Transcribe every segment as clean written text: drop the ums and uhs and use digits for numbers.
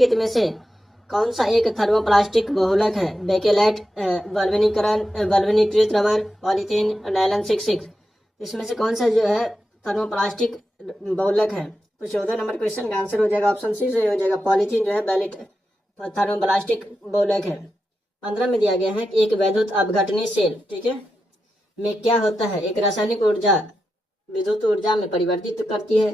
निम्नलिखित में से कौन सा एक थर्मोप्लास्टिक बहुलक है? बेकेलाइट, वल्कनीकृत रबर, पॉलीथीन, नायलॉन 66। इसमें से कौन सा जो है थर्मोप्लास्टिक बहुलक है? तो 14 नंबर क्वेश्चन का आंसर हो जाएगा ऑप्शन सी से हो जाएगा, पॉलीथीन जो है बैलिट थर्मोप्लास्टिक बहुलक है। 15 में दिया गया है कि एक वैद्युत अपघटनी सेल, ठीक है, में क्या होता है? एक रासायनिक ऊर्जा विद्युत ऊर्जा में परिवर्तित करती है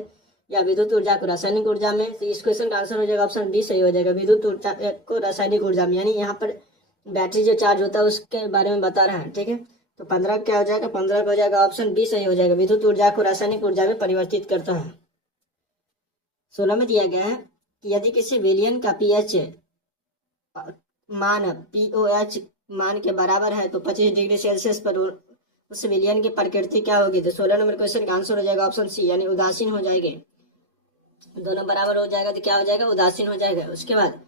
या विद्युत ऊर्जा को रासायनिक ऊर्जा में? तो इस क्वेश्चन का आंसर हो जाएगा ऑप्शन बी सही हो जाएगा, विद्युत ऊर्जा को रासायनिक ऊर्जा में, यानी यहाँ पर बैटरी जो चार्ज होता है उसके बारे में बता रहा है, ठीक है। तो 15 क्या हो जाएगा? 15 का हो जाएगा ऑप्शन बी सही हो जाएगा, विद्युत ऊर्जा को रासायनिक ऊर्जा में परिवर्तित करता है। 16 में दिया गया है कि यदि किसी विलयन का पीएच मान POH मान के बराबर है तो 25 डिग्री सेल्सियस पर उस विलयन की प्रकृति क्या होगी? तो 16 नंबर क्वेश्चन का आंसर हो जाएगा ऑप्शन सी, यानी उदासीन हो जाएंगे। दोनों बराबर हो जाएगा तो क्या हो जाएगा? उदासीन हो जाएगा। उसके बाद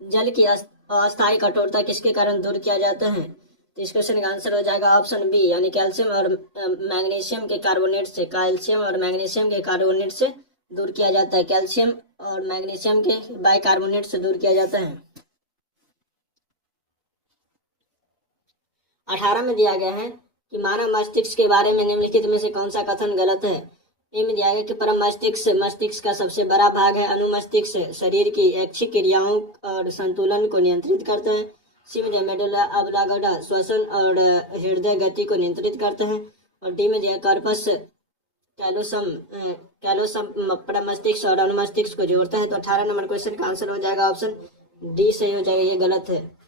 जल की अस्थायी कठोरता किसके कारण दूर किया जाता है? तो इस क्वेश्चन का आंसर हो जाएगा ऑप्शन बी, यानी कैल्शियम और मैग्नीशियम के कार्बोनेट से, कैल्शियम और मैग्नीशियम के कार्बोनेट से दूर किया जाता है। कैल्शियम और मैग्नीशियम के बाइकार्बोनेट से दूर किया जाता है। 18 में दिया गया है कि मानव मस्तिष्क के बारे में निम्नलिखित में से कौन सा कथन गलत है? ए में दिया गया कि परम मस्तिष्क का सबसे बड़ा भाग है। अनुमस्तिष्क शरीर की ऐच्छिक क्रियाओं और संतुलन को नियंत्रित करता है। सी में दिया मेडुला ऑब्लांगेटा श्वसन और हृदय गति को नियंत्रित करता है। और डी में दिया कॉर्पस कैलोसम परम मस्तिष्क और अनुमस्तिष्क को जोड़ता है। तो 18 नंबर क्वेश्चन का आंसर हो जाएगा ऑप्शन डी सही हो जाएगा, ये गलत है।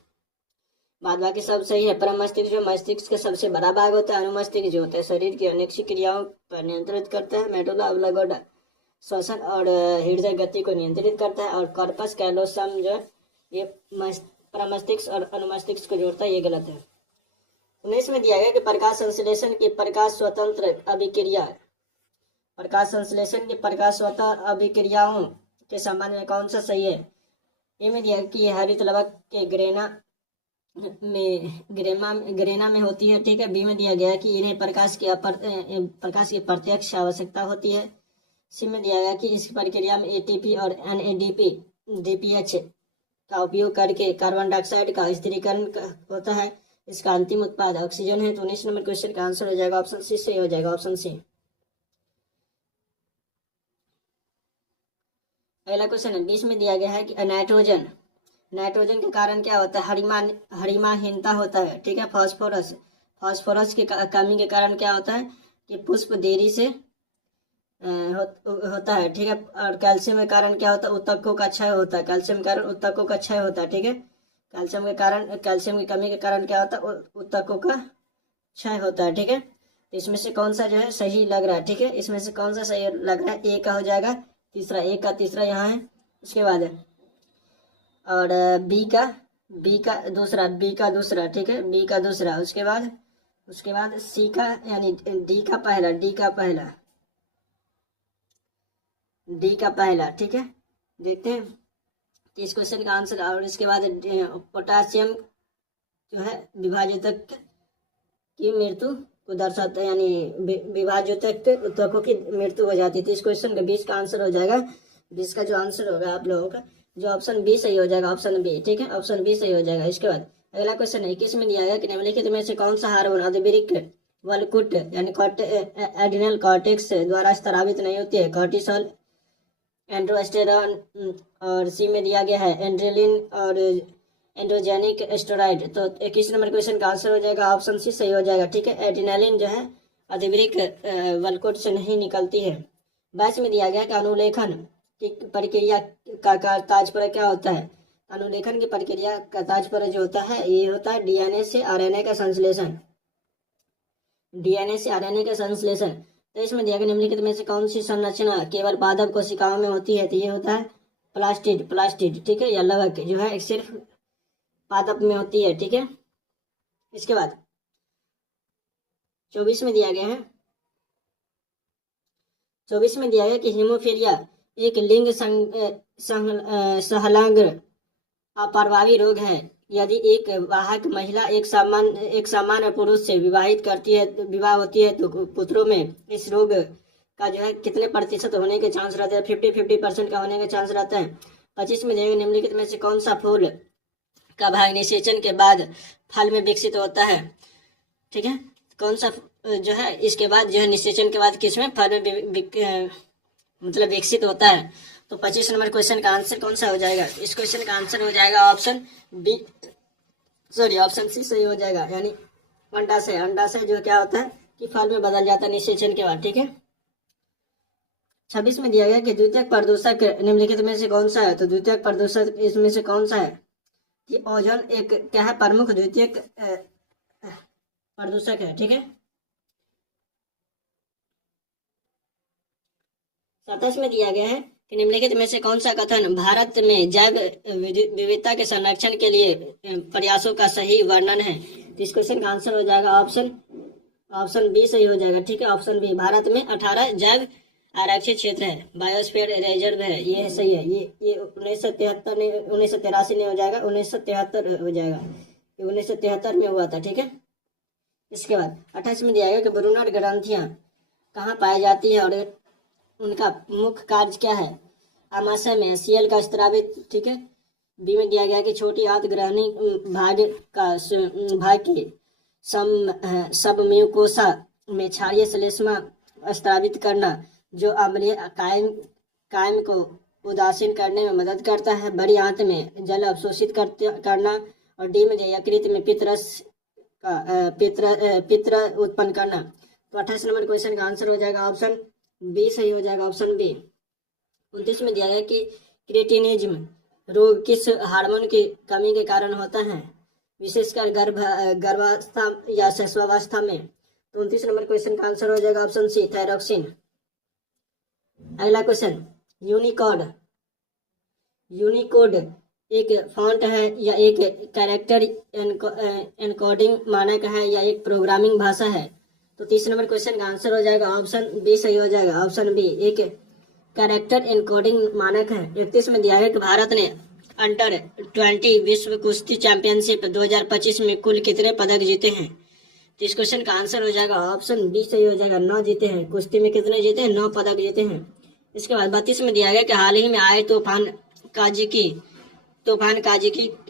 बाद बाकी सब सही है। परम मस्तिष्क जो मस्तिष्क का सबसे बड़ा भाग होता है। अनुमस्तिष्क जो होता है शरीर की अनेक क्रियाओं पर नियंत्रित करता है। मेडुला ऑब्लांगेटा श्वसन और हृदय गति को नियंत्रित करता है। और कॉर्पस कैलोसम जो ये परम मस्तिष्क और अनुमस्तिष्क को जोड़ता है, ये गलत है। 19 में दिया गया कि प्रकाश संश्लेषण की प्रकाश स्वतंत्र अभिक्रिया, प्रकाश संश्लेषण की प्रकाश स्वतंत्र अभिक्रियाओं के संबंध में कौन सा सही है? ए में दिया कि हरित लवक के ग्रेना में होती है, ठीक है। बी में दिया गया कि इन्हें प्रकाश की प्रत्यक्ष आवश्यकता होती है। सी में दिया गया कि इस प्रक्रिया में ATP और NADP DPH का उपयोग करके कार्बन डाइऑक्साइड का स्थिरीकरण होता है। इसका अंतिम उत्पाद ऑक्सीजन है। तो 19 नंबर क्वेश्चन का आंसर हो जाएगा ऑप्शन सी सही हो जाएगा, ऑप्शन सी। अगला क्वेश्चन है 20 में दिया गया है कि नाइट्रोजन के कारण क्या होता है? हरिमाहीनता होता है, ठीक है। फास्फोरस की कमी के कारण क्या होता है? कि पुष्प देरी से होता है, ठीक है। और कैल्शियम के कारण क्या होता है? ऊतकों का क्षय होता है। कैल्शियम के कारण ऊतकों का क्षय होता है, ठीक है। कैल्शियम की कमी के कारण क्या होता है? ऊतकों का क्षय होता है, ठीक है। तो इसमें से कौन सा जो है सही लग रहा है? ठीक है, इसमें से कौन सा सही लग रहा है? ए का हो जाएगा तीसरा, ए का तीसरा यहाँ है। उसके बाद और बी का दूसरा, ठीक है, बी का दूसरा। उसके बाद सी का यानी डी का पहला, ठीक है। देखते हैं तो इस क्वेश्चन का आंसर। और इसके बाद पोटासियम जो है विभाजक की मृत्यु को दर्शाता है, यानी विभाजक ऊतकों की मृत्यु हो जाती है। तो इस क्वेश्चन का 20 का आंसर हो जाएगा। 20 का जो आंसर होगा आप लोगों का जो ऑप्शन बी सही हो जाएगा, ऑप्शन बी, ठीक है, ऑप्शन बी सही हो जाएगा। इसके बाद अगला क्वेश्चन है 21 में दिया गया कि निम्नलिखित में से कौन सा हार्मोन आंतरिक वलकुट यानी एड्रिनल कॉर्टेक्स द्वारा स्रावित नहीं होती है? कॉर्टिसोल, एंड्रोस्टेरॉन। और सी में दिया गया है एंड्रेलिन और एंड्रोजेनिक स्टेरॉइड। तो 21 नंबर क्वेश्चन का आंसर हो जाएगा ऑप्शन सी सही हो जाएगा, ठीक है। एड्रिनलिन जो है आंतरिक वलकुट से नहीं निकलती है। 22 में दिया गया कि अनुलेखन की प्रक्रिया का तात्पर्य क्या होता है? अनुलेखन की प्रक्रिया का तात्पर्य जो होता है ये होता है DNA से RNA का संश्लेषण। तो इसमें दिया गया निम्नलिखित में से कौन सी संरचना केवल पादप कोशिकाओं में होती है? तो ये होता है प्लास्टिड, ठीक है, या लवक जो है सिर्फ पादप में होती है, ठीक है। इसके बाद 24 में दिया गया कि हीमोफीलिया एक लिंग सहलग्न अप्रभावी रोग है। यदि एक वाहक महिला एक सामान्य पुरुष से विवाह होती है तो पुत्रों में इस रोग का जो है कितने प्रतिशत होने के चांस रहते हैं? 50% का होने का चांस रहता है। 25 में दिया निम्नलिखित में से कौन सा फूल का भाग निषेचन के बाद फल में विकसित होता है। ठीक है, कौन सा जो है इसके बाद जो है निषेचन के बाद किसमें फल में मतलब विकसित होता है। तो 25 नंबर क्वेश्चन का आंसर कौन सा हो जाएगा? इस क्वेश्चन का आंसर हो जाएगा ऑप्शन सी सही हो जाएगा, यानी अंडाशय जो क्या होता है कि फल में बदल जाता है निषेचन के बाद। ठीक है, 26 में दिया गया कि द्वितीयक प्रदूषक निम्नलिखित में से कौन सा है। तो द्वितीयक प्रदूषक इसमें से कौन सा है कि ओजोन एक क्या है प्रमुख द्वितीयक प्रदूषक है। ठीक है, 27 में दिया गया है कि निम्नलिखित में से कौन सा कथन भारत में जैव विविधता के संरक्षण के लिए प्रयासों का सही वर्णन है। तो इस क्वेश्चन का आंसर हो जाएगा ऑप्शन बी सही हो जाएगा। ठीक है, ऑप्शन बी, भारत में 18 जैव आरक्षित क्षेत्र है, बायोस्फीयर रिजर्व है, ये सही है। ये 1983 नहीं हो जाएगा, 1973 हो जाएगा, ये 1973 में हुआ था। ठीक है, इसके बाद 28 में दिया गया कि ब्रूनर ग्रंथियां कहाँ पाई जाती है और उनका मुख्य कार्य क्या है। आमाशय में, सीएल का स्रावित। ठीक है, बी में दिया गया कि छोटी आंत ग्रहणी भाग के सब म्यूकोसा में क्षारीय श्लेष्मा स्रावित करना जो अम्लीय कायम को उदासीन करने में मदद करता है। बड़ी आंत में जल अवशोषित करना। और डी में यकृत में पित्र उत्पन्न करना। तो 28 नंबर क्वेश्चन का आंसर हो जाएगा ऑप्शन बी सही हो जाएगा, ऑप्शन बी। 29 में दिया गया कि क्रेटिनिज्म रोग किस हार्मोन की कमी के कारण होता है, विशेषकर गर्भावस्था या शिशुअवस्था में। तो 29 नंबर क्वेश्चन का आंसर हो जाएगा ऑप्शन सी, थायरॉक्सिन। अगला क्वेश्चन, यूनिकोड एक फॉन्ट है या एक कैरेक्टर एनकोडिंग मानक है या एक प्रोग्रामिंग भाषा है। तो 30 नंबर क्वेश्चन का आंसर हो जाएगा ऑप्शन बी सही हो जाएगा, ऑप्शन बी, एक कैरेक्टर एनकोडिंग मानक है। 31 में दिया है कि भारत ने अंडर 20 विश्व कुश्ती चैंपियनशिप 2025 में कुल कितने पदक जीते हैं। तो इस क्वेश्चन का आंसर हो जाएगा ऑप्शन बी सही हो जाएगा, 9 जीते हैं। कुश्ती में कितने जीते हैं? 9 पदक जीते हैं। इसके बाद 32 में दिया गया कि हाल ही में आए तूफान काजी की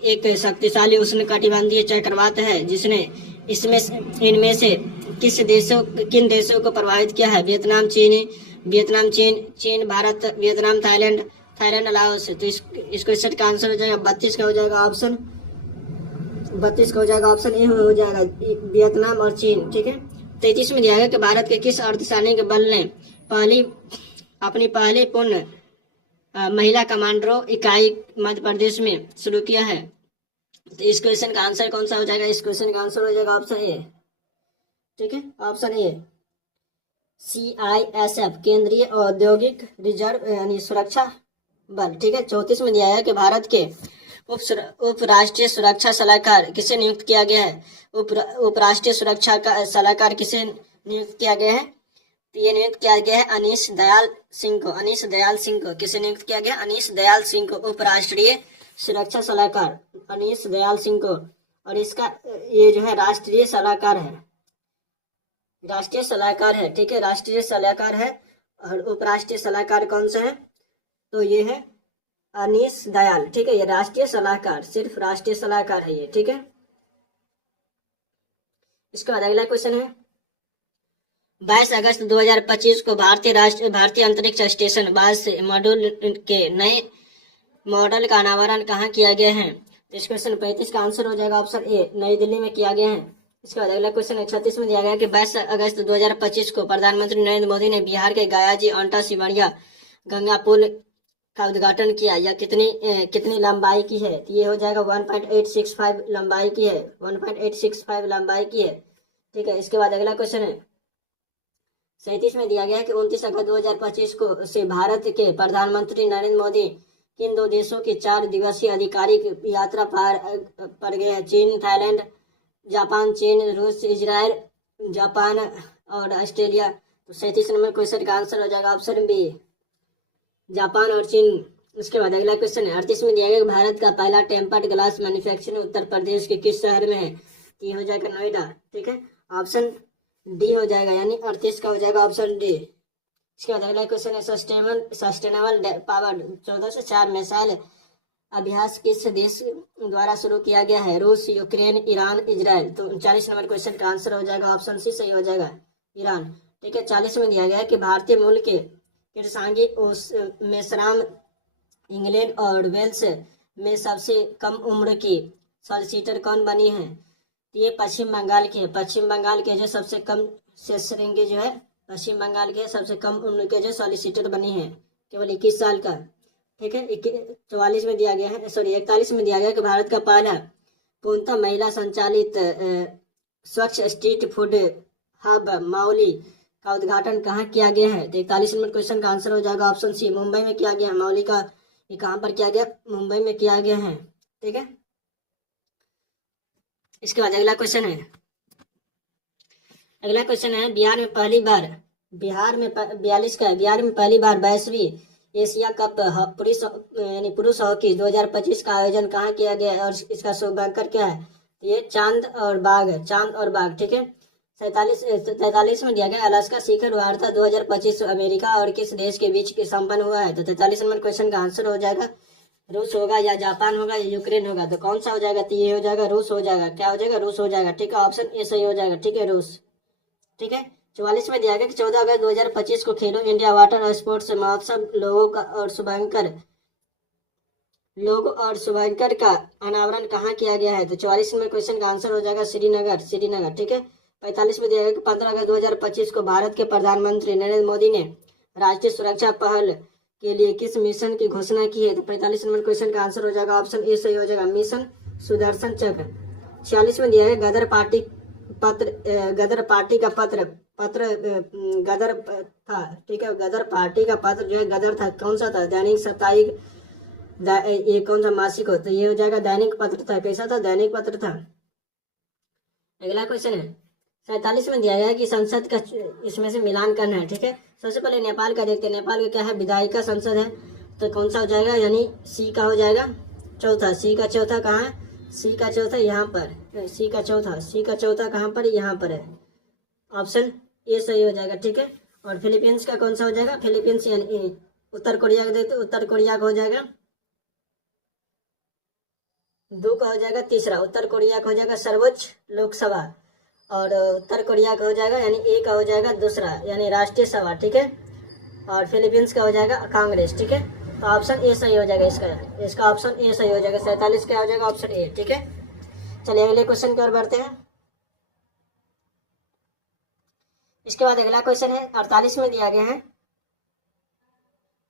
एक शक्तिशाली उष्णकटिबंधीय चक्रवात है जिसने इनमें से किन देशों को प्रभावित किया है। वियतनाम, चीन, भारत, वियतनाम, थाईलैंड, लाओस। तो इस क्वेश्चन का आंसर हो जाएगा 32 का हो जाएगा ऑप्शन ए हो जाएगा, वियतनाम और चीन। ठीक है, 33 में दिया गया कि भारत के किस अर्धसैनिक बल ने अपनी पहली पूर्ण महिला कमांडरो इकाई मध्य प्रदेश में शुरू किया है। तो इस क्वेश्चन का आंसर कौन सा हो जाएगा? इस क्वेश्चन का आंसर हो जाएगा ऑप्शन ए। ठीक है, ऑप्शन ए, CISF, केंद्रीय औद्योगिक रिजर्व यानी सुरक्षा बल। ठीक है, 34 में दिया है कि भारत के उप राष्ट्रीय सुरक्षा सलाहकार किसे नियुक्त किया गया है। उप राष्ट्रीय सुरक्षा का सलाहकार किसे नियुक्त किया गया है? तो ये नियुक्त किया गया है अनीश दयाल सिंह को। किसे नियुक्त किया गया? अनीश दयाल सिंह को, उप राष्ट्रीय सुरक्षा सलाहकार अनीश दयाल सिंह को। और इसका ये जो है राष्ट्रीय सलाहकार है। ठीक है, राष्ट्रीय सलाहकार है। और उपराष्ट्रीय सलाहकार कौन सा है? तो ये है अनीश दयाल। ठीक है, ये राष्ट्रीय सलाहकार, सिर्फ राष्ट्रीय सलाहकार है ये। ठीक है, इसके बाद अगला क्वेश्चन है 22 अगस्त 2025 को भारतीय अंतरिक्ष स्टेशन 22 मॉड्यूल के नए मॉडल का अनावरण कहाँ किया गया है। तो इस क्वेश्चन 35 का आंसर हो जाएगा ऑप्शन ए, नई दिल्ली में किया गया है। इसके बाद अगला क्वेश्चन 36 में दिया गया कि 22 अगस्त 2025 को प्रधानमंत्री नरेंद्र मोदी ने बिहार के गायाजी अंटा सिमरिया गंगा पुल का उद्घाटन किया। यह कितनी लंबाई की है? तो ये हो जाएगा 1.865 लंबाई की है, 1.865 लंबाई की है। ठीक है, इसके बाद अगला क्वेश्चन है 37 में दिया गया है कि 29 अगस्त 2025 को से भारत के प्रधानमंत्री नरेंद्र मोदी किन 2 देशों की 4 दिवसीय आधिकारिक यात्रा पर गए हैं। चीन, थाईलैंड, जापान, चीन, रूस, इजराइल, जापान और ऑस्ट्रेलिया। तो 37 नंबर क्वेश्चन का आंसर हो जाएगा ऑप्शन बी, जापान और चीन। उसके बाद अगला क्वेश्चन है 38 में दिया गया भारत का पहला tempered glass manufacturing Uttar Pradesh के किस शहर में है। ये हो जाएगा नोएडा। ठीक है, ऑप्शन डी हो जाएगा, यानी 38 का हो जाएगा ऑप्शन डी। इसके बाद अगला क्वेश्चन है सस्टेनेबल पावर 14 से 4 मिसाइल अभ्यास किस देश द्वारा शुरू किया गया है? रूस, यूक्रेन, ईरान, इजराइल। तो 39 नंबर क्वेश्चन का आंसर हो जाएगा ऑप्शन सी सही हो जाएगा, ईरान। ठीक है, 40 में दिया गया है कि भारतीय मूल के कृषांगी मेसराम इंग्लैंड और वेल्स में सबसे कम उम्र की सॉलिसिटर कौन बनी है? तो ये पश्चिम बंगाल की है। पश्चिम बंगाल के जो सबसे कम श्रेणी जो है, पश्चिम बंगाल के सबसे कम उम्र के जो सॉलिसिटर बनी है, केवल 21 साल का। ठीक है, 44 में दिया गया है, सॉरी 41 में दिया गया कि भारत का पहला पूर्णतः महिला संचालित स्वच्छ स्ट्रीट फूड हब माउली का उद्घाटन कहाँ किया गया है? तो 41 नंबर क्वेश्चन का आंसर हो जाएगा ऑप्शन सी, मुंबई में किया गया है। माउली का ये कहाँ पर किया गया? मुंबई में किया गया है। ठीक है, इसके बाद अगला क्वेश्चन है, अगला क्वेश्चन है बिहार में पहली बार, बिहार में 42 का है, बिहार में पहली बार 22वीं एशिया कप पुरुष यानी पुरुष हॉकी 2025 का आयोजन कहाँ किया गया है और इसका शुभ बैंकर क्या है? तो ये चांद और बाग है, चांद और बाग। ठीक है, 43 में दिया गया अलास्का शिखर वार्ता 2025 अमेरिका और किस देश के बीच संपन्न हुआ है? तो 43 नंबर क्वेश्चन का आंसर हो जाएगा रूस होगा या जापान होगा या यूक्रेन होगा। तो कौन सा हो जाएगा? तो ये हो जाएगा रूस हो जाएगा। क्या हो जाएगा? रूस हो जाएगा। ठीक है, ऑप्शन ए सही हो जाएगा। ठीक है, रूस। ठीक है, 44 में दिया गया कि 14 अगस्त 2025 को खेलो इंडिया वाटर और स्पोर्ट्स महोत्सव लोगो और शुभंकर का अनावरण कहाँ किया गया है? तो 44 में क्वेश्चन का आंसर हो जाएगा श्रीनगर, श्रीनगर। ठीक है, 45 में दिया गया कि 15 अगस्त 2025 को भारत के प्रधानमंत्री नरेंद्र मोदी ने राष्ट्रीय सुरक्षा पहल के लिए किस मिशन की घोषणा की है? तो 45 नंबर क्वेश्चन का आंसर हो जाएगा ऑप्शन ए सही हो जाएगा, मिशन सुदर्शन चक्र। 46 में दिया गया गदर पार्टी का गदर था। ठीक है, गदर पार्टी का पत्र जो है गदर था, कौन सा था? दैनिक साप्ताहिक, ये कौन सा मासिक हो? तो ये हो जाएगा दैनिक पत्र था। कैसा था? दैनिक पत्र था। अगला क्वेश्चन है 47 में दिया गया है कि संसद का इसमें से मिलान करना है। ठीक है, सबसे पहले नेपाल का देखते हैं। नेपाल का क्या है? विधायिका संसद है, तो कौन सा हो जाएगा? यानी सी का हो जाएगा चौथा। सी का चौथा कहाँ है? सी का चौथा यहाँ पर, सी का चौथा कहाँ पर? यहाँ पर है, ऑप्शन ए सही हो जाएगा। ठीक है, और फिलीपींस का कौन सा हो जाएगा? फिलीपींस यानी उत्तर कोरिया को देखते, उत्तर कोरिया का हो जाएगा 2 का हो जाएगा तीसरा, उत्तर कोरिया का हो जाएगा सर्वोच्च लोकसभा, और उत्तर कोरिया का हो जाएगा यानी ए का हो जाएगा दूसरा यानी राष्ट्रीय सभा। ठीक है, और फिलीपींस का हो जाएगा कांग्रेस। ठीक है, तो ऑप्शन ए सही हो जाएगा, इसका ऑप्शन ए सही हो जाएगा। 47 का हो जाएगा ऑप्शन ए। ठीक है, चलिए अगले क्वेश्चन की ओर बढ़ते हैं। इसके बाद अगला क्वेश्चन है 48 में दिया गया है,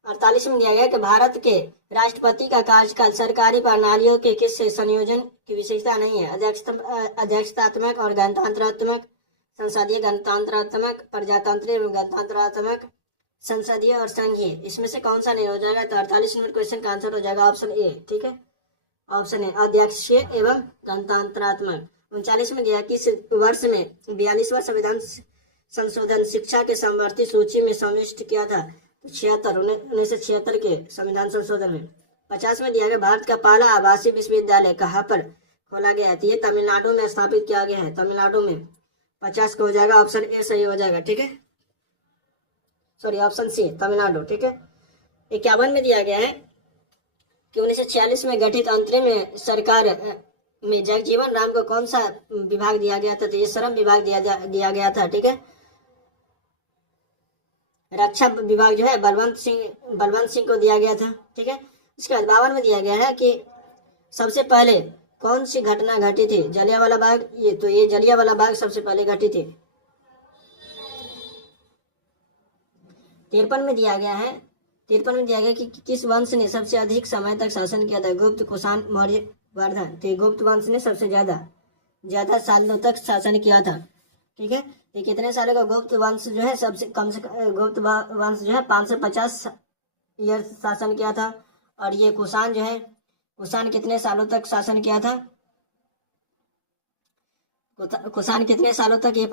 48 में दिया गया कि भारत के राष्ट्रपति का कार्यकाल सरकारी प्रणालियों के किस संयोजन की विशेषता नहीं है? अध्यक्षतात्मक और गणतंत्रात्मक, संसदीय गणतंत्रात्मक, प्रजातांत्रिक गणतंत्रात्मक, संसदीय और संघीय। इसमें से कौन सा नहीं हो जाएगा? तो 48 नंबर क्वेश्चन का आंसर हो जाएगा ऑप्शन ए। ठीक है, ऑप्शन ए अध्यक्षीय एवं गणतंत्रात्मक। 39 में दिया कि इस वर्ष में 42वां संविधान संशोधन शिक्षा के समवर्ती सूची में समाविष्ट किया था। 1976 के संविधान संशोधन में। 50 में दिया गया भारत का पहला आवासीय विश्वविद्यालय कहाँ पर खोला गया है? तो ये तमिलनाडु में स्थापित किया गया है, तमिलनाडु में। 50 का हो जाएगा ऑप्शन ए सही हो जाएगा। ठीक है, सॉरी ऑप्शन सी तमिलनाडु। ठीक है, 51 में दिया गया है कि 1946 में गठित अंतरिम सरकार में जगजीवन राम को कौन सा विभाग दिया गया था? तो ये श्रम विभाग दिया गया था। ठीक है, रक्षा विभाग जो है बलवंत सिंह को दिया गया था। ठीक है, इसके बाद 52 में दिया गया है कि सबसे पहले कौन सी घटना घटी थी? जलियांवाला बाग। ये जलियांवाला बाग सबसे पहले घटी थी। 53 में दिया गया है, 53 में दिया गया कि किस वंश ने सबसे अधिक समय तक शासन किया था? गुप्त, कुषाण, मौर्य, वर्धन। तो गुप्त वंश ने सबसे ज्यादा सालों तक शासन किया था। ठीक है, ये कितने सालों का गुप्त वंश जो है सबसे कम से गुप्त वंश जो है 550 ईयर शासन किया था। और ये कुषाण जो है, कुषाण कितने सालों तक शासन किया था? कुषाण कितने सालों तक? ये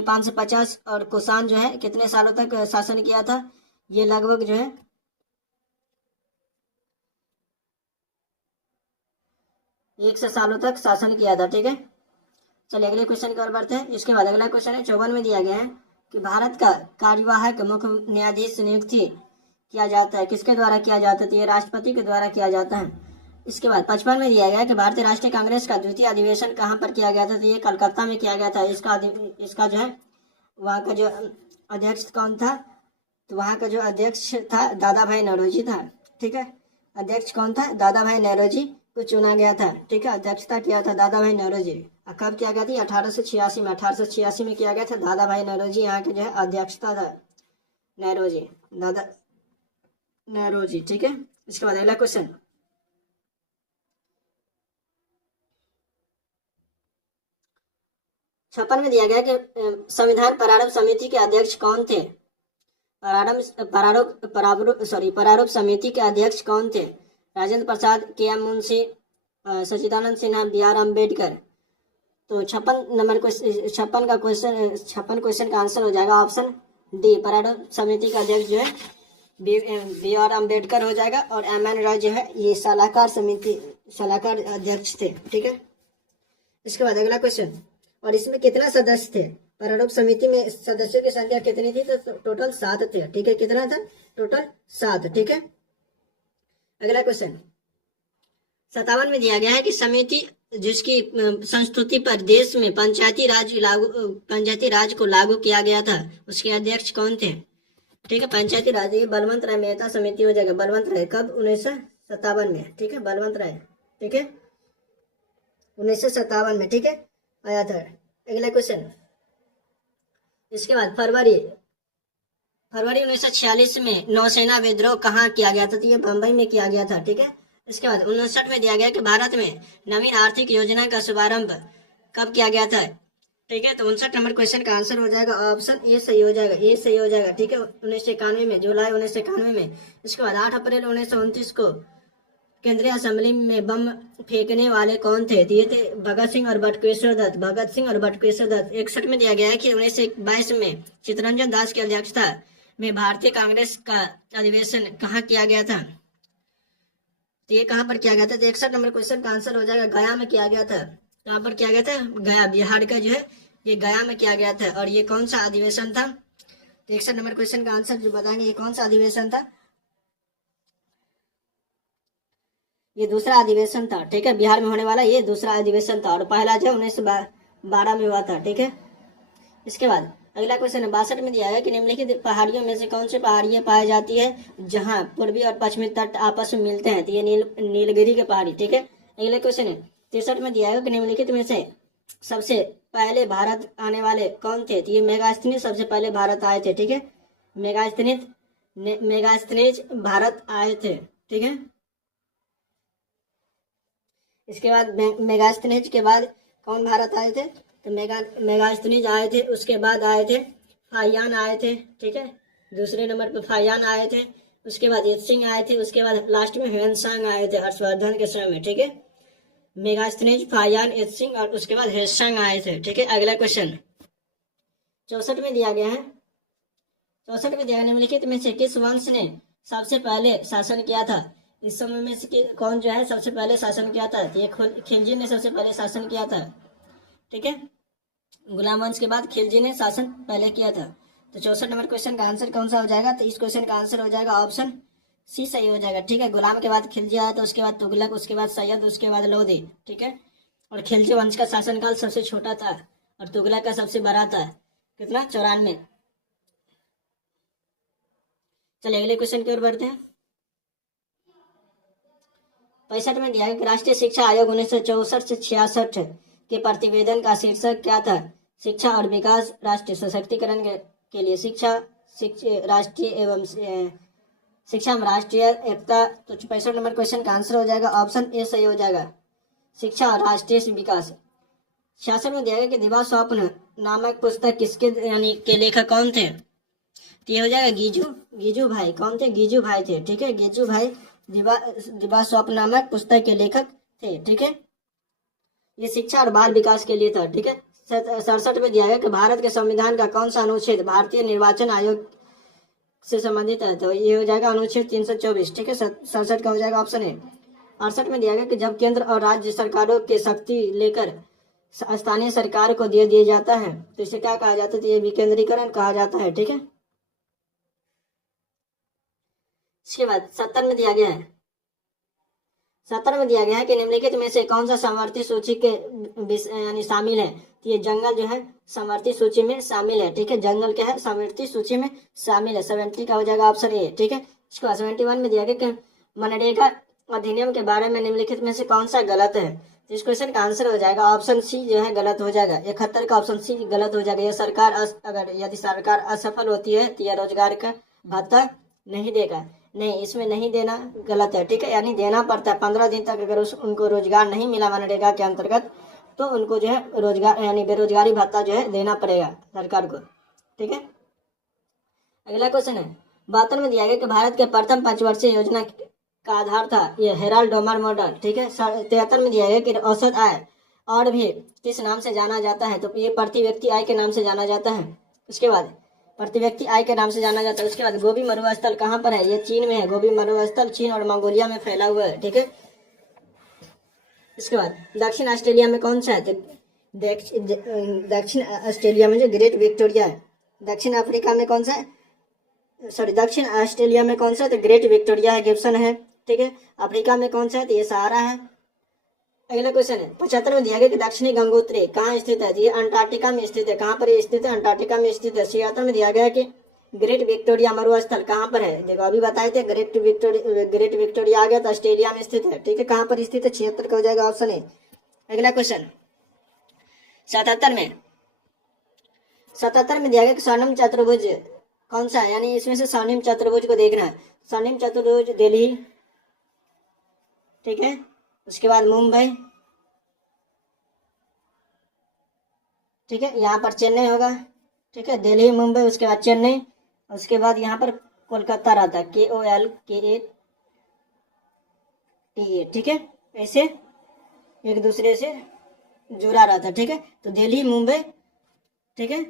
550, और कुषाण जो है कितने सालों तक शासन किया था? ये लगभग जो है 100 सालों तक शासन किया था। ठीक है, चलिए अगले क्वेश्चन की ओर बढ़ते हैं। इसके बाद अगला क्वेश्चन है 54 में दिया गया है कि भारत का कार्यवाहक मुख्य न्यायाधीश नियुक्ति किया जाता है, किसके द्वारा किया जाता है? तो ये राष्ट्रपति के द्वारा किया जाता है। इसके बाद 55 में दिया गया कि भारतीय राष्ट्रीय कांग्रेस का द्वितीय अधिवेशन कहाँ पर किया गया था, तो ये कलकत्ता में किया गया था। इसका जो है वहाँ का जो अध्यक्ष कौन था, तो वहाँ का जो अध्यक्ष था दादा भाई नौरोजी था। ठीक है, अध्यक्ष कौन था, दादा भाई नौरोजी को चुना गया था। ठीक है, अध्यक्षता किया था दादा भाई नौरोजी। कब किया गया था, 1886 में। 1886 में किया गया था, दादा भाई नौरोजी यहाँ के जो है अध्यक्षता था, नौरोजी, दादा नौरोजी। ठीक है, इसके बाद अगला क्वेश्चन 56 में दिया गया कि संविधान प्रारूप समिति के अध्यक्ष कौन थे। प्रारूप समिति के अध्यक्ष कौन थे, राजेंद्र प्रसाद, के.एम. मुंशी, सच्चिदानंद सिन्हा, बी.आर. अम्बेडकर। तो 56 क्वेश्चन का आंसर हो जाएगा ऑप्शन डी, प्रारूप समिति का अध्यक्ष जो है बी.आर. अम्बेडकर हो जाएगा, और एम.एन. रॉय जो है ये सलाहकार अध्यक्ष थे। ठीक है, इसके बाद अगला क्वेश्चन, और इसमें कितना सदस्य थे, प्रारूप समिति में सदस्यों की संख्या कितनी थी, तो टोटल 7 थे। ठीक है, कितना था, टोटल 7। ठीक है, अगला क्वेश्चन 57 में दिया गया है कि समिति जिसकी संस्तुति पर देश में पंचायती राज को लागू किया गया था, उसके अध्यक्ष कौन थे। ठीक है, पंचायती राज, ये बलवंत राय मेहता समिति हो जाएगा। बलवंत राय कब, 1957 में। ठीक है, बलवंत राय, ठीक है, 1957 में। ठीक है, आया था। अगला क्वेश्चन, इसके बाद फरवरी 1946 में नौसेना विद्रोह कहाँ किया गया था, तो ये बंबई में किया गया था। ठीक है, इसके बाद 59 में दिया गया कि भारत में नवीन आर्थिक योजना का शुभारंभ कब किया गया था। ठीक है, तो 59 नंबर क्वेश्चन का आंसर हो जाएगा ऑप्शन ए सही हो जाएगा, ए सही हो जाएगा। ठीक है, 1991 में, जुलाई 1991 में। इसके बाद 8 अप्रैल 1929 को केंद्रीय असेंबली में बम फेंकने वाले कौन थे, ये थे भगत सिंह और बटुकेश्वर दत्त। 61 में दिया गया है कि 1922 में चित्तरंजन दास की अध्यक्षता में भारतीय कांग्रेस का अधिवेशन कहाँ किया गया था, तो ये कहाँ पर किया गया था, तो 61 नंबर क्वेश्चन का आंसर हो जाएगा गया में किया गया था। कहाँ पर किया गया था, गया, बिहार का जो है ये गया में किया गया था। और ये कौन सा अधिवेशन था, तो 61 नंबर क्वेश्चन का आंसर जो बताएंगे ये कौन सा अधिवेशन था, ये दूसरा अधिवेशन था। ठीक है, बिहार में होने वाला ये दूसरा अधिवेशन था, और पहला जो 1912 में हुआ था। ठीक है, इसके बाद अगला क्वेश्चन है 62 में दिया है कि निम्नलिखित पहाड़ियों में से कौन सी पहाड़ियां पाई जाती है जहां पूर्वी और पश्चिमी तट आपस में मिलते हैं, तो ये नीलगिरी के पहाड़ी। ठीक है, अगला क्वेश्चन है 63 में दिया है कि निम्नलिखित में से सबसे पहले भारत आने वाले कौन थे, तो ये मेगास्थनीज सबसे पहले भारत आए थे। ठीक है, मेगास्थनीज भारत आए थे। ठीक है, इसके बाद मेगास्थनीज के बाद कौन भारत आए थे, तो मेगास्थनीज आए थे। उसके बाद आए थे फाहियान आए थे। ठीक है, दूसरे नंबर पे फाहियान आए थे। उसके बाद यत्सिंह आए थे। उसके बाद लास्ट में ह्वेनसांग आए थे हर्षवर्धन के समय में। ठीक है, मेगास्थनीज, फाहियान, यत्सिंह और उसके बाद ह्वेनसांग आए थे। ठीक है, अगला क्वेश्चन 64 में दिया गया है। 64 में दिया गया निम्नलिखित में से किस वंश ने सबसे पहले शासन किया था, इस समय में से कौन जो है सबसे पहले शासन किया था, ये खिलजी ने सबसे पहले शासन किया था। ठीक है, गुलाम वंश के बाद खिलजी ने शासन पहले किया था। तो 64 नंबर क्वेश्चन का आंसर कौन सा हो जाएगा, तो इस क्वेश्चन का आंसर हो जाएगा ऑप्शन सी सही हो जाएगा। ठीक है, गुलाम के बाद खिलजी आया, तो उसके बाद तुगलक, उसके बाद सैयद, उसके बाद लोधी। ठीक है, और खिलजी वंश का शासनकाल सबसे छोटा था और तुगलक का सबसे बड़ा था, कितना, 94। चलिए अगले क्वेश्चन की ओर बढ़ते हैं। 65 में दिया गया कि राष्ट्रीय शिक्षा आयोग 1964 से 66 के प्रतिवेदन का शीर्षक क्या था, शिक्षा और विकास, राष्ट्रीय सशक्तिकरण के लिए शिक्षा, राष्ट्रीय एवं शिक्षा में राष्ट्रीय एकता। तो 65 नंबर क्वेश्चन का आंसर हो जाएगा ऑप्शन ए सही हो जाएगा, शिक्षा और राष्ट्रीय विकास। 66 में दिया गया कि दिवा स्वप्न नामक पुस्तक किसके यानी के लेखक कौन थे, तो ये हो जाएगा गीजू भाई। कौन थे, गीजू भाई थे। ठीक है, गीजू भाई दिवा स्वप्न नामक पुस्तक के लेखक थे। ठीक है, ये शिक्षा और बाल विकास के लिए था। ठीक है, 67 में दिया गया कि भारत के संविधान का कौन सा अनुच्छेद भारतीय निर्वाचन आयोग से संबंधित है, तो ये हो जाएगा अनुच्छेद 324। ठीक है, 67 का हो जाएगा ऑप्शन ए। 68 में दिया गया कि जब केंद्र और राज्य सरकारों की शक्ति लेकर स्थानीय सरकार को दे दिया जाता है तो इसे क्या कहा जाता है, तो ये विकेंद्रीकरण कहा जाता है। ठीक है, इसके बाद 70 में दिया गया है 17 में दिया गया है कि निम्नलिखित में से कौन सा समवर्ती सूची के यानी शामिल है। तो ये जंगल जो है समवर्ती सूची में शामिल है, ठीक है। जंगल क्या है, समवर्ती सूची में शामिल है। 70 का हो जाएगा ऑप्शन ए, ठीक है। इसको 71 में दिया गया कि मनरेगा अधिनियम के बारे में निम्नलिखित में से कौन सा गलत है। तो इस क्वेश्चन का आंसर हो जाएगा ऑप्शन सी जो है गलत हो जाएगा। 71 का ऑप्शन सी गलत हो जाएगा। यह सरकार अगर यदि सरकार असफल होती है तो यह रोजगार का भत्ता नहीं देगा। नहीं, इसमें नहीं देना गलत है, ठीक है। यानी देना पड़ता है 15 दिन तक। अगर उनको रोजगार नहीं मिला मनरेगा के अंतर्गत तो उनको जो है रोजगार यानी बेरोजगारी भत्ता जो है देना पड़ेगा सरकार को, ठीक है। अगला क्वेश्चन है 72 में दिया गया कि भारत के प्रथम पंचवर्षीय योजना का आधार था ये हेराल्ड डोमर मॉडल, ठीक है। 73 में दिया गया कि औसत आय और भी किस नाम से जाना जाता है। तो ये प्रति व्यक्ति आय के नाम से जाना जाता है। उसके बाद प्रति व्यक्ति आय के नाम से जाना जाता है। उसके बाद गोबी मरुस्थल कहाँ पर है, ये चीन में है। गोबी मरुस्थल चीन और मंगोलिया में फैला हुआ है, ठीक है। इसके बाद दक्षिण ऑस्ट्रेलिया में कौन सा है, तो दक्षिण ऑस्ट्रेलिया में जो ग्रेट विक्टोरिया है। दक्षिण अफ्रीका में कौन सा है, दक्षिण ऑस्ट्रेलिया में कौन सा है, तो ग्रेट विक्टोरिया है, गिब्सन है, ठीक है। अफ्रीका में कौन सा है, तो ये सहारा है। अगला क्वेश्चन है 75 में दिया गया कि दक्षिणी गंगोत्री कहाँ स्थित है। ये अंटार्कटिका में स्थित है। कहाँ पर ये स्थित है, अंटार्कटिका में स्थित है। 76 में दिया गया है कि ग्रेट विक्टोरिया मरुस्थल कहाँ पर है। देखो अभी बताए थे ग्रेट विक्टोरिया आ गया तो ऑस्ट्रेलिया में स्थित है, ठीक है। कहाँ पर स्थित है, 76 का हो जाएगा ऑप्शन ए। अगला क्वेश्चन 77 में दिया गया कि स्वर्णिम चतुर्भुज कौन सा है। यानी इसमें से स्वर्णिम चतुर्भुज को देखना है। स्वर्णिम चतुर्भुज दिल्ली, ठीक है। उसके बाद मुंबई, ठीक है। यहाँ पर चेन्नई होगा, ठीक है। दिल्ली मुंबई, उसके बाद चेन्नई, उसके बाद यहाँ पर कोलकाता रहता है, KOLKATA, ठीक है। ऐसे एक दूसरे से जुड़ा रहता है, ठीक है। तो दिल्ली मुंबई, ठीक है।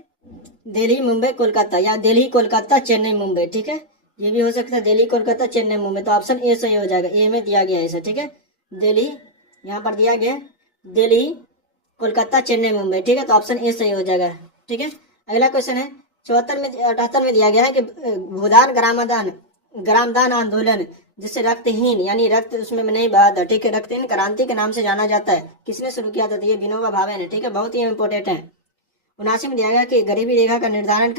दिल्ली मुंबई कोलकाता या दिल्ली कोलकाता चेन्नई मुंबई, ठीक है। ये भी हो सकता है दिल्ली कोलकाता चेन्नई मुंबई। तो ऑप्शन ए सही हो जाएगा। ए में दिया गया है ऐसा, ठीक है। दिल्ली यहाँ पर दिया गया दिल्ली कोलकाता चेन्नई मुंबई, ठीक है। तो ऑप्शन ए सही हो जाएगा, ठीक है। अगला क्वेश्चन है 78 में दिया गया है कि भूदान ग्रामदान आंदोलन जिससे रक्तहीन यानी रक्त उसमें नहीं बहा था, ठीक है, रक्तहीन क्रांति के नाम से जाना जाता है, किसने शुरू किया था। तो ये विनोबा भावे ने, ठीक है। बहुत ही इंपॉर्टेंट है। 79 में दिया गया कि गरीबी रेखा का निर्धारण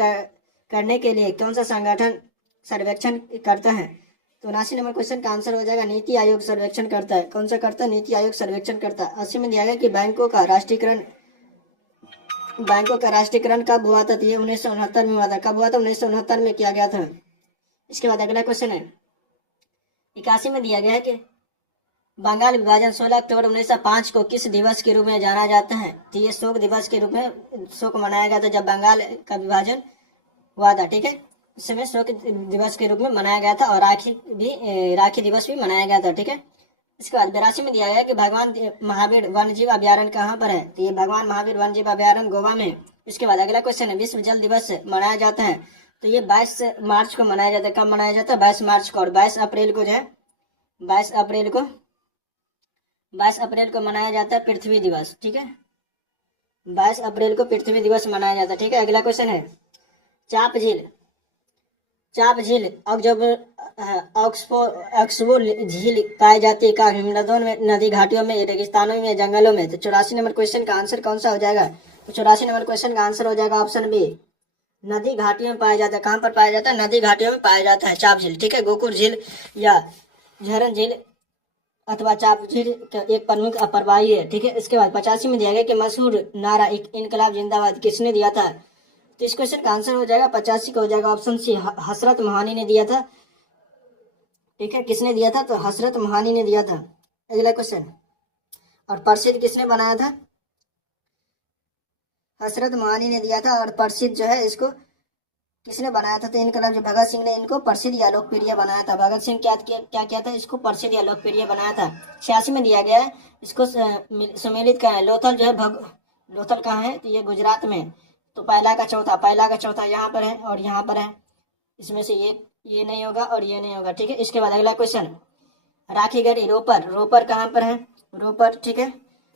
करने के लिए कौन सा संगठन सर्वेक्षण करता है। तो 79 नंबर क्वेश्चन का आंसर हो जाएगा नीति आयोग सर्वेक्षण करता है। कौन सा करता है, नीति आयोग सर्वेक्षण करता है। 80 में दिया गया कि बैंकों का राष्ट्रीयकरण कब हुआ था। तो ये 1969 में हुआ था। कब हुआ था, 1969 में किया गया था। इसके बाद अगला क्वेश्चन है 81 में दिया गया है कि बंगाल विभाजन 16 अक्टूबर 1905 को किस दिवस के रूप में जाना जाता है। तो ये शोक दिवस के रूप में शोक मनाया गया था जब बंगाल का विभाजन हुआ था, ठीक है। उस समय शोक दिवस के रूप में मनाया गया था और राखी दिवस भी मनाया गया था, ठीक है। इसके बाद 82 में दिया गया कि भगवान महावीर वन्यजीव अभ्यारण्य कहाँ पर है। तो ये भगवान महावीर वन्यजीव अभ्यारण्य गोवा में। इसके बाद अगला क्वेश्चन है विश्व जल दिवस मनाया जाता है। तो ये 22 मार्च को मनाया जाता है। कब मनाया जाता है, 22 मार्च को। और 22 अप्रैल को जो है 22 अप्रैल को मनाया जाता है पृथ्वी दिवस, ठीक है। 22 अप्रैल को पृथ्वी दिवस मनाया जाता है, ठीक है। अगला क्वेश्चन है चाप झील ऑक्सफोर्ड झील पाई जाती है कहाँ, हिमनदों में, नदी घाटियों में, रेगिस्तानों में, जंगलों में। तो 84 नंबर क्वेश्चन का आंसर कौन सा हो जाएगा। तो 84 नंबर क्वेश्चन का आंसर हो जाएगा ऑप्शन बी, नदी घाटियों में पाया जाता है। कहाँ पर पाया जाता है, नदी घाटियों में पाया जाता है चाप झील, ठीक है। गोकुल झील या झरन झील अथवा चाप झील एक प्रमुख अप्रवाही है, ठीक है। इसके बाद 85 में दिया गया कि मशहूर नारा इनकलाब जिंदाबाद किसने दिया था। तो इस क्वेश्चन का आंसर हो जाएगा 85 का हो जाएगा ऑप्शन सी, हसरत मोहानी ने दिया था, ठीक है। किसने दिया था, तो हसरत मोहानी ने दिया था। अगला क्वेश्चन, और प्रसिद्ध किसने बनाया था, हसरत मोहानी ने दिया था। और प्रसिद्ध जो है इसको किसने बनाया था, तो इनकलाब जो भगत सिंह ने इनको प्रसिद्ध या लोकप्रिय बनाया था। भगत सिंह क्या किया था, इसको प्रसिद्ध या लोकप्रिय बनाया था। 86 में दिया गया है इसको सम्मिलित कहा है। लोथल जो है लोथल कहाँ है, तो ये गुजरात में। तो पहला का चौथा यहाँ पर है और यहाँ पर है। इसमें से ये नहीं होगा और ये नहीं होगा, ठीक है। इसके बाद अगला क्वेश्चन, राखीगढ़ी रोपर कहाँ पर है, रोपर, ठीक है।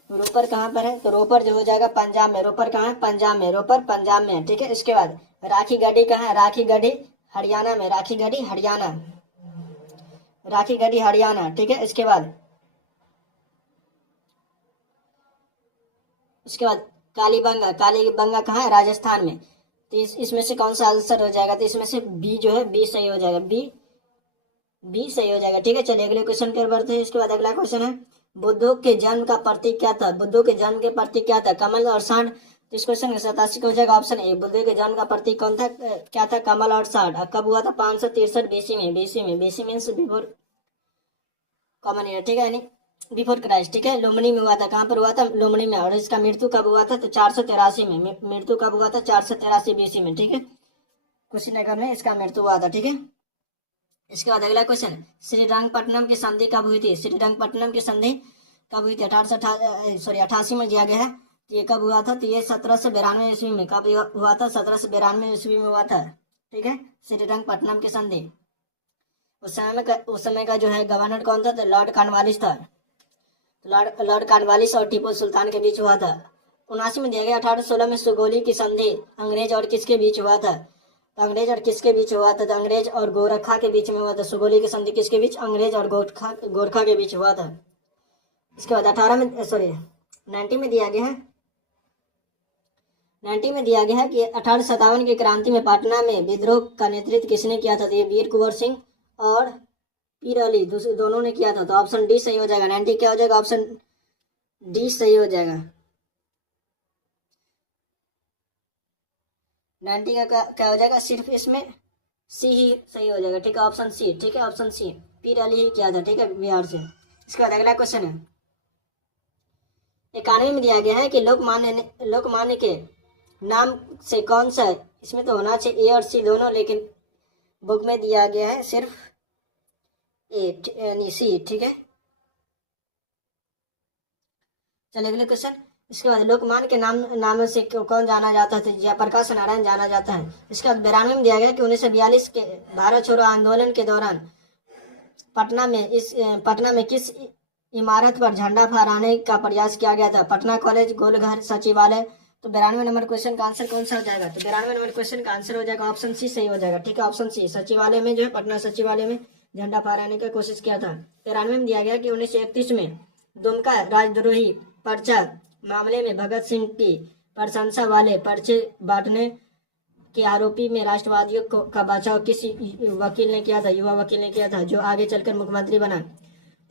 रोपर कहाँ पर है, तो रोपर जो हो जाएगा पंजाब में। रोपर कहाँ है, पंजाब में। रोपर पंजाब में है, ठीक है। इसके बाद राखीगढ़ी कहाँ है, राखीगढ़ी हरियाणा में। राखीगढ़ी हरियाणा, ठीक है। इसके बाद उसके बाद कालीबंगा, कालीबंगा कहाँ है? राजस्थान में। तो इसमें से कौन सा आंसर हो जाएगा? तो इसमें से बी जो है, बी सही हो जाएगा, बी सही हो जाएगा। ठीक है, चलिए अगले क्वेश्चन की ओर बढ़ते हैं। इसके बाद अगला क्वेश्चन है, बुद्धों के जन्म का प्रतीक क्या था? बुद्धों के जन्म के प्रतीक क्या था? कमल और सांड। तो इस क्वेश्चन का 87 हो जाएगा ऑप्शन ए। बुद्धों के जन्म का प्रतीक कौन था? क्या था? कमल और सांड। कब हुआ था? 563 बीसी में। BC means before common year. ठीक है, यानी बिफोर क्राइस्ट। ठीक है, लुम्बिनी में हुआ था। कहाँ पर हुआ था? लुम्बिनी में। और इसका मृत्यु कब हुआ था? तो 483 में। मृत्यु कब हुआ था? 483 बीसी में। ठीक है, कुशीनगर में इसका मृत्यु हुआ था। ठीक है, इसके बाद अगला क्वेश्चन, श्रीरंगपट्टनम की संधि कब हुई थी? श्रीरंगपट्टनम की संधि कब हुई थी? 88 में दिया गया है। तो ये कब हुआ था? तो ये 1792 ईस्वी में। कब हुआ था? 1792 ईस्वी में हुआ था। ठीक है, श्रीरंगपट्टनम की संधि। उस समय का जो है गवर्नर कौन था? तो लॉर्ड कॉर्नवालिस था। लॉर्ड कॉर्नवालिस और टीपू सुल्तान के बीच हुआ था। 79 में दिया गया। 1816 में सुगोली की संधि अंग्रेज और किसके बीच हुआ था? तो अंग्रेज और किसके बीच हुआ था? तो अंग्रेज और गोरखा के बीच में हुआ था। सुगोली की संधि किसके बीच? अंग्रेज और गोरखा के बीच हुआ था। इसके बाद 90 में दिया गया है। 90 में दिया गया है कि 1857 की क्रांति में पटना में विद्रोह का नेतृत्व किसने किया था? तो ये वीर कुंवर सिंह और पीर अली दोनों ने किया था। तो ऑप्शन डी सही हो जाएगा। 90 क्या हो जाएगा? ऑप्शन डी सही हो जाएगा। 90 का क्या हो जाएगा? सिर्फ इसमें सी ही सही हो जाएगा। ठीक है, ऑप्शन सी। ठीक है, ऑप्शन सी, पीर अली ही किया था। ठीक है, बिहार से। इसके बाद अगला क्वेश्चन है, 91 में दिया गया है कि लोकमान्य के नाम से कौन सा है? इसमें तो होना चाहिए ए और सी दोनों, लेकिन बुक में दिया गया है सिर्फ ए यानी सी। ठीक है, चलिए अगले क्वेश्चन। इसके बाद लोकमान्य के नाम से कौन जाना जाता है? जयप्रकाश नारायण जाना जाता है। इसके बाद 92 में दिया गया कि 1942 के भारत छोड़ो आंदोलन के दौरान पटना में किस इमारत पर झंडा फहराने का प्रयास किया गया था? पटना कॉलेज, गोलघर, सचिवालय। तो 92 नंबर क्वेश्चन का आंसर कौन सा हो जाएगा? तो 92 नंबर क्वेश्चन का आंसर हो जाएगा ऑप्शन सी सही हो जाएगा। ठीक है, ऑप्शन सी, सचिवालय में जो है, पटना सचिवालय में झंडा फहराने की कोशिश किया था। 93 में दिया गया कि 1931 में दुमका राजद्रोही पर्चा मामले में भगत सिंह की प्रशंसा वाले पर्चे बांटने के आरोपी में राष्ट्रवादियों का बचाव किस वकील ने किया था? युवा वकील ने किया था, जो आगे चलकर मुख्यमंत्री बना।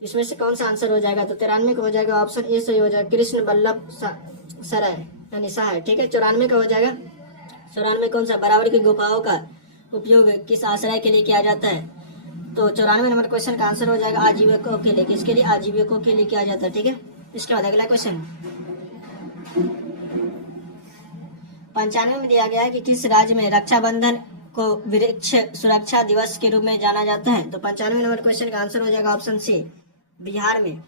इसमें से कौन सा आंसर हो जाएगा? तो 93 का हो जाएगा ऑप्शन ए सही हो जाएगा, कृष्ण बल्लभ सराय यानी सहाय। ठीक है, 94 का हो जाएगा। 94 कौन सा? बराबर की गुफाओं का उपयोग किस आश्रय के लिए किया जाता है? तो 94 नंबर क्वेश्चन का आंसर हो जाएगा आजीविकों के लिए। किसके लिए? आजीविकों के लिए किया जाता है। ठीक है, इसके बाद अगला क्वेश्चन 95 में दिया गया है कि किस राज्य में रक्षाबंधन को वृक्ष सुरक्षा दिवस के रूप में जाना जाता है? तो 95 नंबर क्वेश्चन का आंसर हो जाएगा ऑप्शन सी, बिहार में।